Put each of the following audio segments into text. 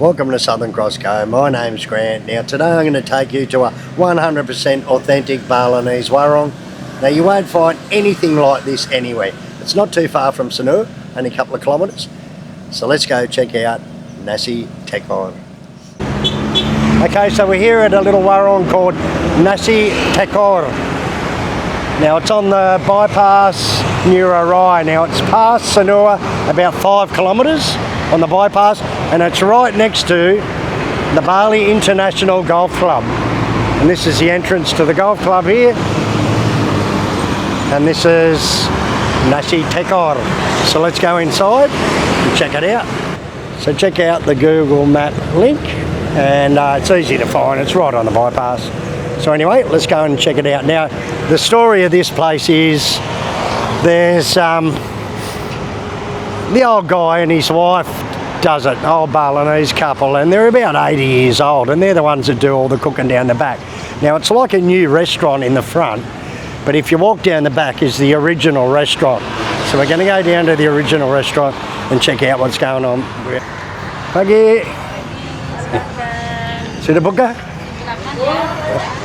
Welcome to Southern Cross Go. My name's Grant. Now today I'm going to take you to a 100% authentic Balinese warung. Now you won't find anything like this anywhere. It's not too far from Sanur, only a couple of kilometres. So let's go check out Nasi Tekor. Okay, so we're here at a little warung called Nasi Tekor. Now it's on the bypass near Arawana. Now it's past Sanur about 5 kilometres on the bypass, and it's right next to the Bali International Golf Club. And this is the entrance to the golf club here. And this is Nasi Tekor. So let's go inside and check it out. So check out the Google map link, and it's easy to find, it's right on the bypass. So anyway, let's go and check it out. Now, the story of this place is there's the old guy and his wife does it, old Balinese couple, and they're about 80 years old, and they're the ones that do all the cooking down the back. Now, it's like a new restaurant in the front, but if you walk down the back is the original restaurant. So we're going to go down to the original restaurant and check out what's going on. Pagi. Sudah buka?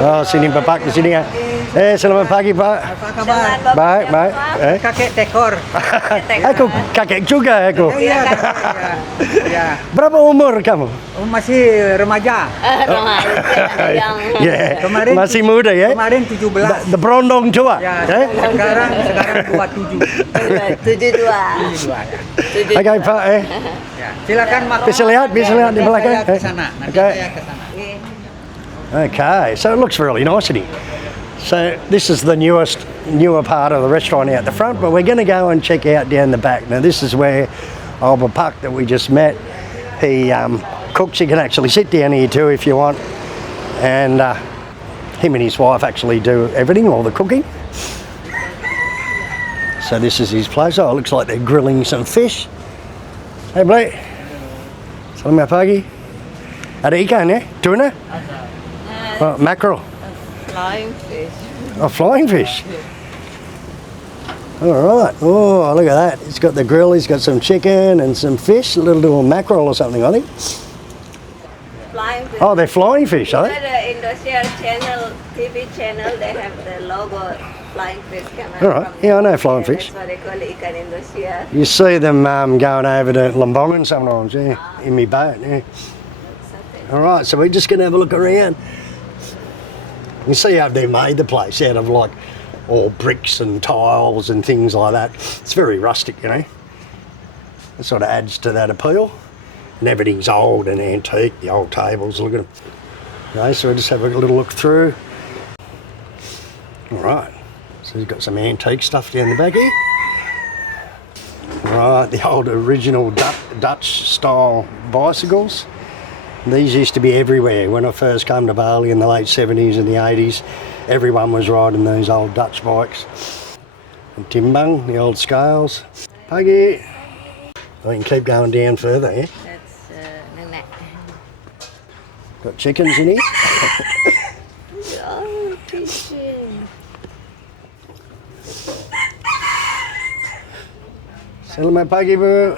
Oh, sini Bapak di sini ya. Selamat pagi Pak. Apa kabar? Baik, baik. Kakek Tekor. Aku kakek juga aku. Iya. Berapa umur kamu? Masih remaja. Yeah. Kemarin masih muda ya? Kemarin 17. The berondong tua. Ya, sekarang 27. 72. Oke Pak. Ya, silakan makan. Bisa lihat di belakang. Ke sana. Nanti saya ke sana. Okay, so it looks really nice in here. So this is the newer part of the restaurant out the front, but we're going to go and check out down the back. Now this is where old Bapak that we just met, he cooks. You can actually sit down here too if you want, and him and his wife actually do everything, all the cooking. So this is his place. Oh, it looks like they're grilling some fish. Hey Blake, selamat pagi. Ada ikan ya? Tuna? Oh, mackerel. Flying fish. Oh, flying fish. All right. Oh, look at that. He's got the grill. He's got some chicken and some fish, a little mackerel or something, I think. Flying fish. Oh, they're flying fish, are they? The Indonesia channel, TV channel, they have the logo flying fish coming. All right. Yeah, I know flying fish. That's why they call it ikan Indonesia. You see them going over to Lombongan sometimes, yeah, in my boat, yeah. All right, so we're just going to have a look around. You see how they made the place out of like all bricks and tiles and things like that. It's very rustic, you know. It sort of adds to that appeal. And everything's old and antique, the old tables, look at them. Okay, so we'll just have a little look through. All right, so you've got some antique stuff down the back here. All right, the old original Dutch style bicycles. These used to be everywhere. When I first came to Bali in the late 70s and the 80s, everyone was riding these old Dutch bikes. And timbang, the old scales. Pagi. We can keep going down further, yeah? That's Nenek. Got chickens in here. Oh, fishing. Selamat pagi, Bu.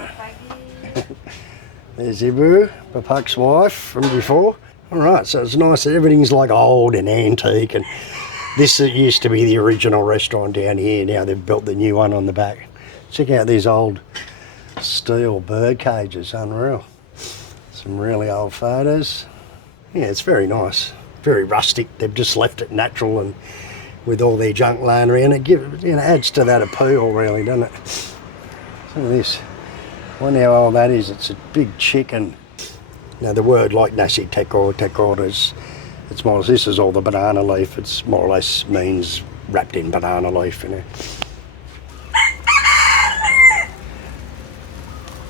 There's Ibu, Bapak's wife from before. All right, so it's nice that everything's like old and antique, and this used to be the original restaurant down here. Now they've built the new one on the back. Check out these old steel bird cages, unreal. Some really old photos. Yeah, it's very nice, very rustic. They've just left it natural and with all their junk laying around. It adds to that appeal, really, doesn't it? Look at this. I wonder how old that is. It's a big chicken. Now the word like Nasi Tekor is, it's more, this is all the banana leaf. It's more or less means wrapped in banana leaf, you know.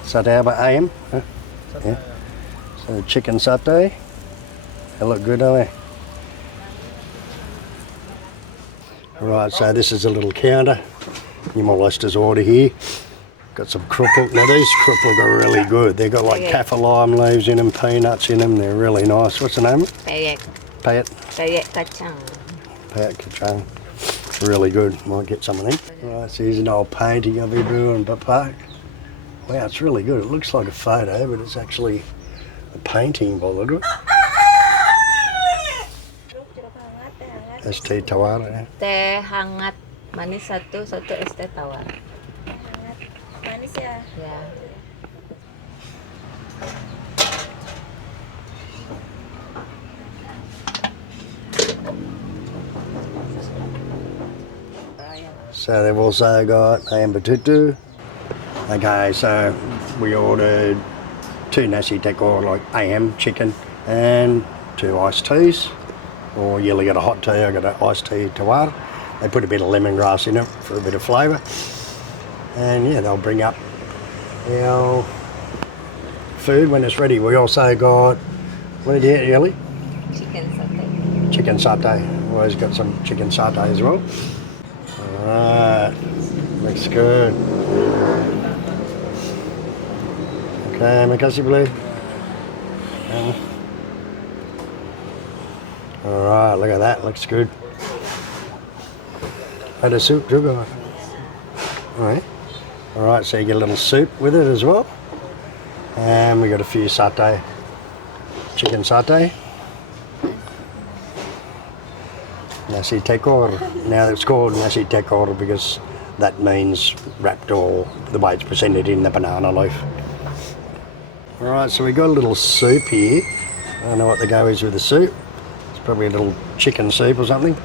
Satay ayam, huh? Yeah. So chicken satay. They look good, don't they? Right, so this is a little counter. You more or less just order here. Got some krupuk. Now these krupuk are really good. They've got like kaffir lime leaves in them, peanuts in them. They're really nice. What's the name? Payet. Payet. Payet kacang. Payet kacang. Really good. Might get some of them. Right, so here's an old painting of Ibu and Bapak. Wow, it's really good. It looks like a photo, but it's actually A painting by the look of it. Es teh tawar. Yeah. Teh hangat manis satu es teh tawar. Hangat manis ya. Ya. So they've also got ayam betutu. Okay, so we ordered 2 nasi tekor, like ayam, chicken, and 2 iced teas. Or you got a hot tea, I got an iced tea tawar. They put a bit of lemongrass in it for a bit of flavour. And yeah, they'll bring up our food when it's ready. We also got, what did you get, Ellie? Chicken satay. Chicken satay. Always got some chicken satay as well. Alright, looks good. Okay, makasih boleh. Alright, look at that, looks good. Ada soup juga. Alright, so you get a little soup with it as well. And we got a few satay, chicken satay. Nasi Tekor. Now it's called Nasi Tekor because that means wrapped, or the way it's presented in the banana leaf. Alright, so we got a little soup here. I don't know what the go is with the soup. It's probably a little chicken soup or something.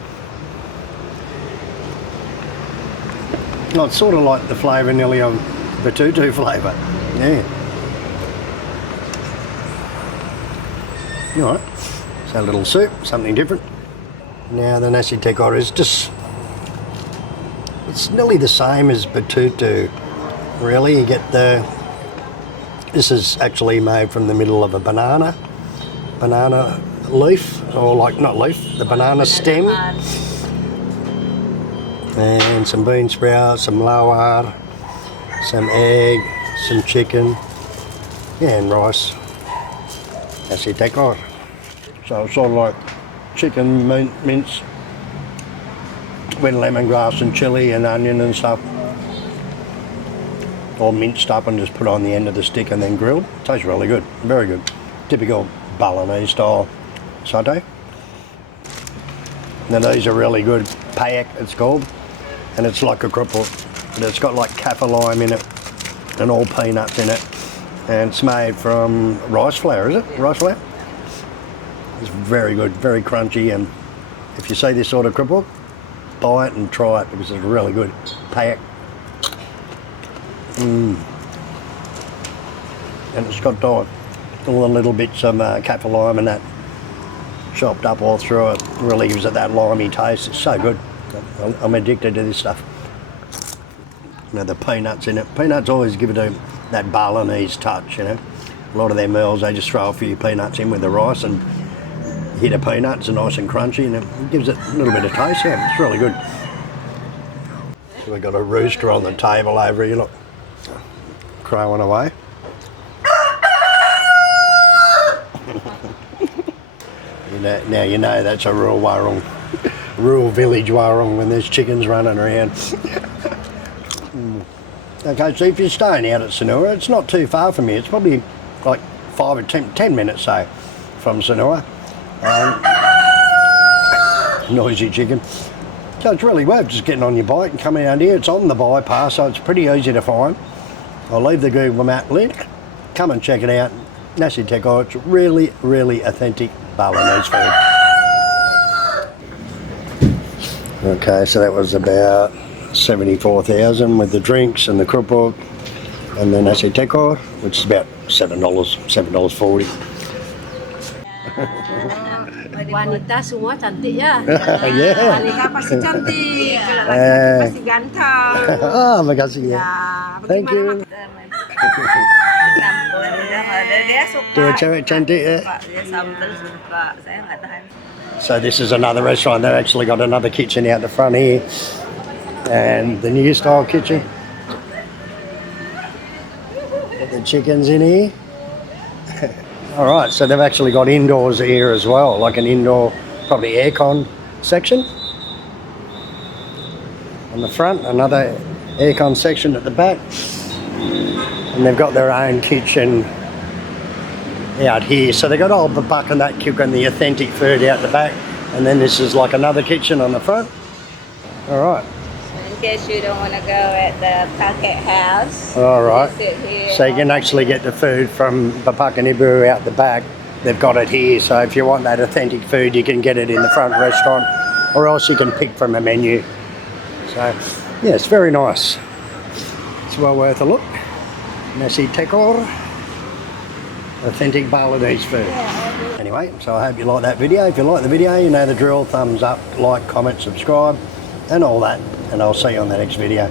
Oh, it's sort of like the flavour nearly of betutu flavour. Yeah. Alright, so a little soup, something different. Now the Nasi Tekor is just, it's nearly the same as betutu, really. You get this is actually made from the middle of a banana leaf, or like, not leaf, the banana stem. And some bean sprouts, some lawar, some egg, some chicken, yeah, and rice. Nasi Tekor. So it's sort of like chicken mince with lemongrass and chilli and onion and stuff, all minced up and just put on the end of the stick and then grilled. Tastes really good, very good. Typical Balinese style satay. Now these are really good. Payak it's called, and it's like a krupuk, but it's got like kaffir lime in it and all peanuts in it, and it's made from rice flour, is it? Rice flour? It's very good, very crunchy, and if you see this sort of krupuk, buy it and try it because it's really good. Payak. And it's got all the little bits of kaffir lime and that chopped up all through it. Really gives it that limey taste. It's so good. I'm addicted to this stuff. You know, the peanuts in it. Peanuts always give it that Balinese touch, you know. A lot of their meals, they just throw a few peanuts in with the rice and hit the peanuts are nice and crunchy, and it gives it a little bit of taste. Yeah, it's really good. So we've got a rooster on the table over here, look, crowing away. Now you know that's a rural Warung, rural village Warung when there's chickens running around. Okay, so if you're staying out at Sanur, it's not too far from here. It's probably like 5 or 10 minutes, say, from Sanur. Noisy chicken. So it's really worth just getting on your bike and coming out here. It's on the bypass, so it's pretty easy to find. I'll leave the Google Map link. Come and check it out. Nasi Tekor. It's really, really authentic Balinese food. Okay, so that was about 74,000 with the drinks and the krupuk and the Nasi Tekor, which is about $7.40. Wanita semua cantik ya. Yeah. Wanita pasti cantik, kalau laki-laki pasti ganteng. Ah, makasih ya. Ya, Thank you. Dia suka. Dua cewek cantik ya. Dia sambal suka. Saya nggak tahan. So this is another restaurant. They've actually got another kitchen out the front here, and the new style kitchen. Get the chickens in here. All right, so they've actually got indoors here as well, like an indoor, probably aircon section on the front, another aircon section at the back, and they've got their own kitchen out here. So they got old Bapak and that cooking the authentic food out the back, and then this is like another kitchen on the front. All right. In case you don't want to go at the packet house. All right. you sit here So you can and- actually get the food from Bapak and Ibu out the back. They've got it here. So if you want that authentic food, you can get it in the front restaurant, or else you can pick from a menu. So yeah, it's very nice. It's well worth a look. Nasi Tekor. Authentic Balinese food. Anyway, so I hope you like that video. If you like the video, you know the drill. Thumbs up, like, comment, subscribe, and all that. And I'll see you on the next video.